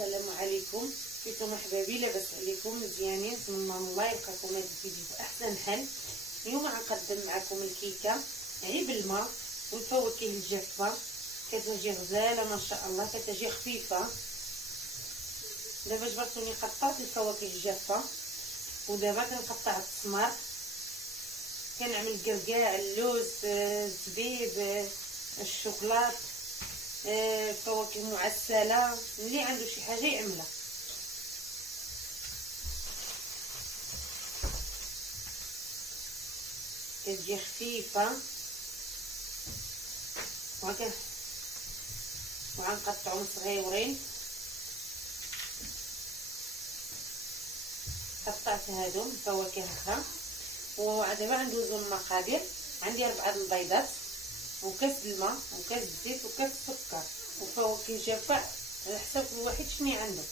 السلام عليكم. كيفكم احبابي؟ لاباس عليكم؟ مزيانين؟ نتمنى الله يلقاكم هذا الفيديو في احسن حال. اليوم غنقدم معكم الكيكه يعني بالماء والفواكه الجافه. كتجي غزاله ما شاء الله، كتجي خفيفه. دابا جبرتوني قطعت الفواكه الجافه، ودابا كنقطع التمر، كنعمل كركاع، اللوز، الزبيب، الشوكولات، فواكه معسله. اللي عنده شي حاجه يعملها. كتجي خفيفه وغنقطعهم صغيورين. قطعت هادو الفواكه هكا، ودابا غندوزو المقادير. عندي 4 البيضات وكاس الماء وكاس الزيت وكاس السكر وفواكه جافه على حسب كل واحد شنو عنده.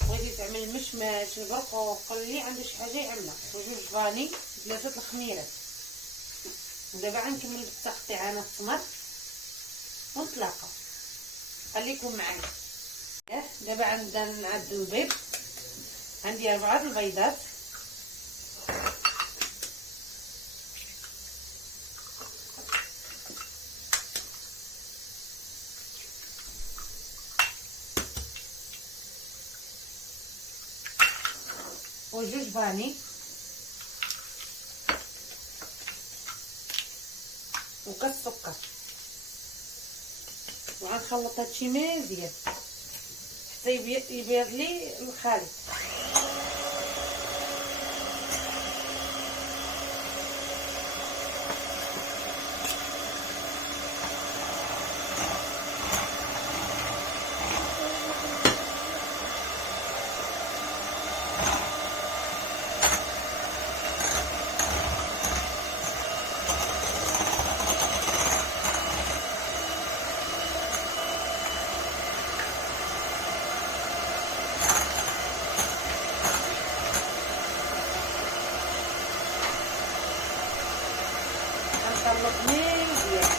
بغيتي تعمل مشماش، البرقوق، اللي عنده شي حاجه يعملها، وجوج فاني، 3 الخميرات. ودابا غنكمل بالتقطيع انا التمر ونتلاقاو. خليكم معايا. دابا عندنا نعد البيض. عندي 4 البيضات، وجوج فاني وكاس سكر. وغنخلط هادشي مزيان حتى يبيض لي الخليط. غنخلط مزيان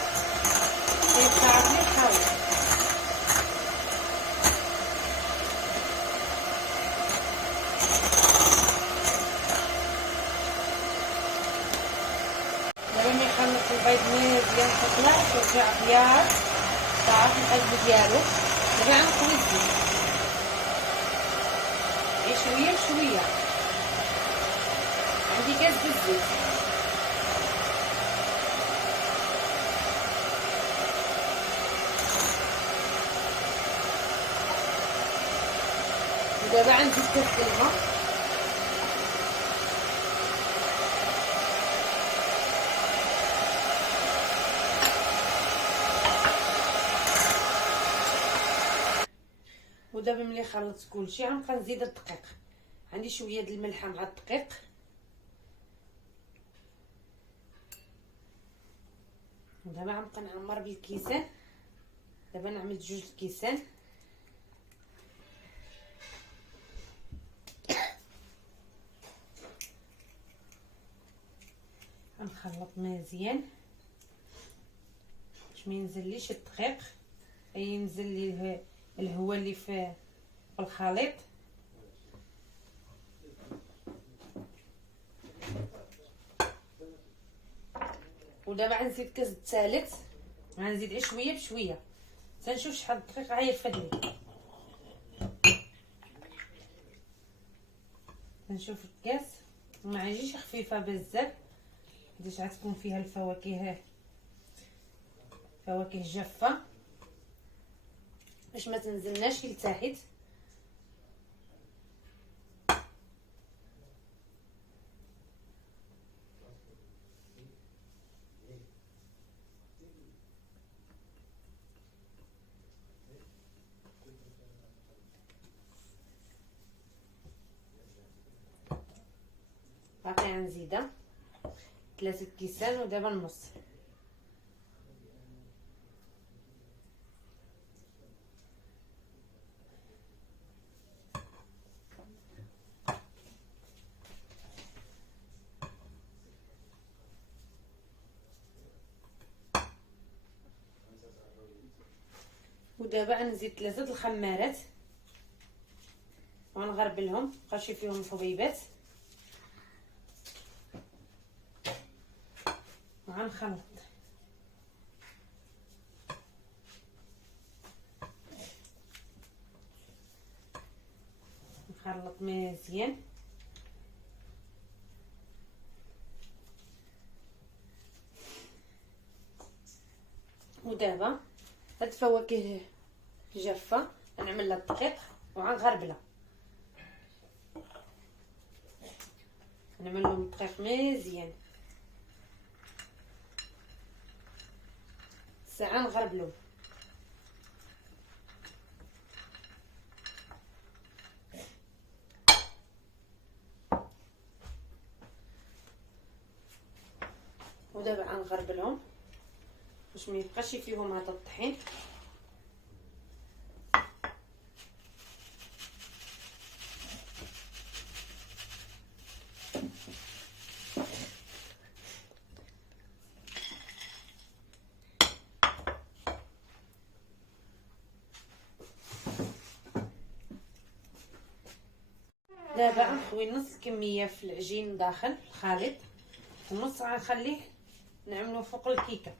كيتعرف لي الخليط. دابا ملي خلطت البيض مزيان تطلع ترجع ابيض صافي القلب ديالو. دابا غنخوي الزيت غير شويه بشويه. عندي كاس د الزيت، ودابا غنزيد كاس د الماء. ودابا ملي خلطت كلشي غنبقى نزيد الدقيق. عندي شويه د الملحه مع الدقيق. ودابا غنبقى نعمر بالكيسان. دابا نعمل 2 كيسان. غنخلط مزيان باش ما ينزليش الدقيق، ينزل لي الهواء اللي في الخليط. ودابا غنزيد كاس الثالث، غنزيد غير شويه بشويه تنشوف شحال الدقيق غيرفد لي. نشوف الكاس ما يجيش خفيفه بزاف، باش غتكون فيها الفواكه جافه باش ما تنزلناش لتحت. باقي غنزيدها 3 كيسان ودابا النص. ودابا غنزيد 3 الخمارات وغنغربلهم مابقاش فيهم الحبيبات وغنخلط. نخلط مزيان ودابا هاد الفواكه جافه غنعمل لها الدقيق وغنغربلها. نعمل لهم الدقيق مزيان ساعه نغربلو. ودابا غنغربلهم باش ما يبقاش فيهم هذا الطحين. دابا غنخوي نص الكميه في العجين داخل الخليط ونص غنخليه نعملو فوق الكيكه.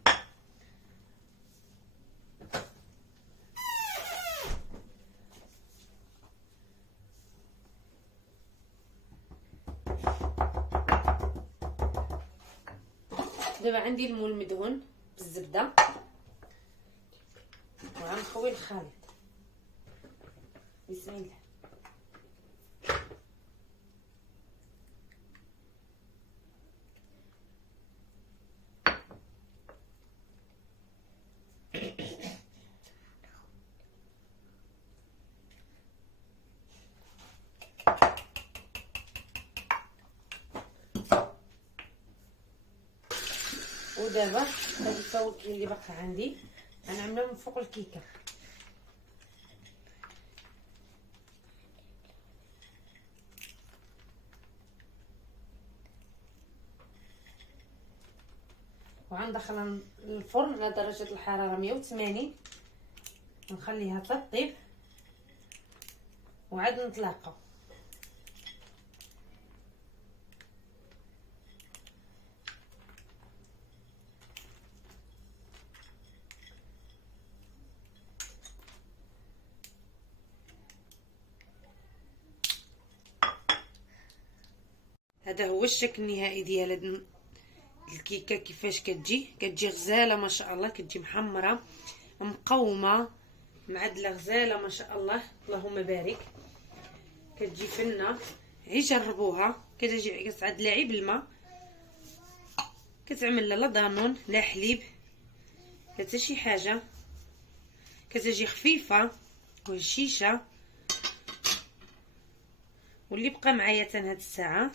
دابا عندي المول مدهون بالزبده وغنخوي الخليط. بسم الله. ودابا هاد الفواكه اللي باقا عندي غنعملهم فوق الكيكه. وغندخلها للفرن على درجه الحراره 180 ونخليها تطيب وعاد نتلاقاو. هذا هو الشكل النهائي ديال الكيكه. كيفاش كتجي غزاله ما شاء الله، كتجي محمره مقومه معدله غزاله ما شاء الله اللهم بارك. كتجي فنه، جربوها. كتعد لاعب الماء، كتعمل لا دانون لا حليب حتى شي حاجه، كتجي خفيفه وهشيشه. واللي بقى معايا حتى هاد الساعه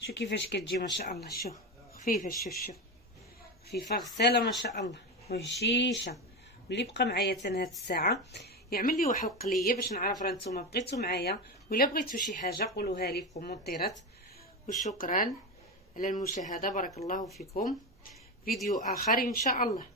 شو كيفاش كتجي ما شاء الله. شوف خفيفه، شوف خفيفه غساله ما شاء الله وهشيشه. واللي بقى معايا حتى هاد الساعه يعمل لي واحد القليه باش نعرف راه نتوما بقيتو معايا. ولا بغيتو شي حاجه قولوها لي في الكومونتيرات. وشكرا على المشاهده، بارك الله فيكم. فيديو اخر ان شاء الله.